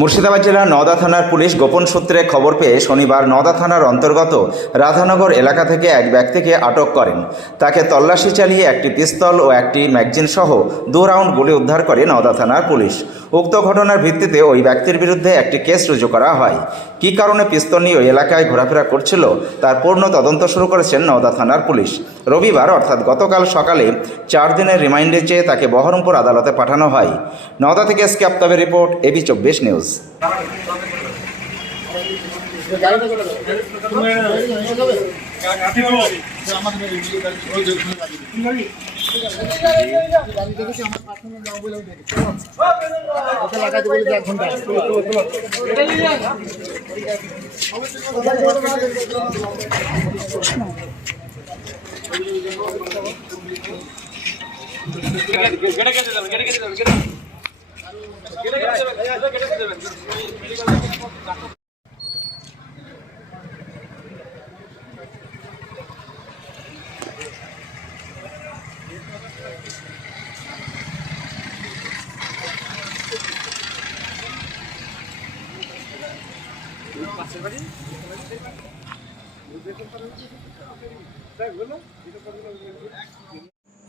মুর্শিদাবাদ জেলার নওদা থানার পুলিশ গোপন সূত্রে খবর পেয়ে শনিবার নওদা থানার অন্তর্গত রাধানগর এলাকা থেকে এক ব্যক্তিকে আটক করেন। তাকে তল্লাশি চালিয়ে একটি পিস্তল ও একটি ম্যাগজিন সহ দু রাউন্ড গুলি উদ্ধার করে নওদা থানার পুলিশ। উক্ত ঘটনার ভিত্তিতে ওই ব্যক্তির বিরুদ্ধে একটি কেস রুজু করা হয়। কী কারণে পিস্তল নিয়ে ওই এলাকায় ঘোরাফেরা করছিল, তার পূর্ণ তদন্ত শুরু করেছেন নওদা থানার পুলিশ। রবিবার, অর্থাৎ গতকাল সকালে, চার দিনের রিমাইন্ডে চেয়ে তাকে বহরমপুর আদালতে পাঠানো হয়। নওদা থেকে এসকে আফতাবের রিপোর্ট এবি চব্বিশ নিউজ। গেড়ে গেড়ে যাবে গেড়ে গেড়ে যাবে গেড়ে গেড়ে যাবে গেড়ে গেড়ে যাবে গেড়ে গেড়ে যাবে Да, вы можете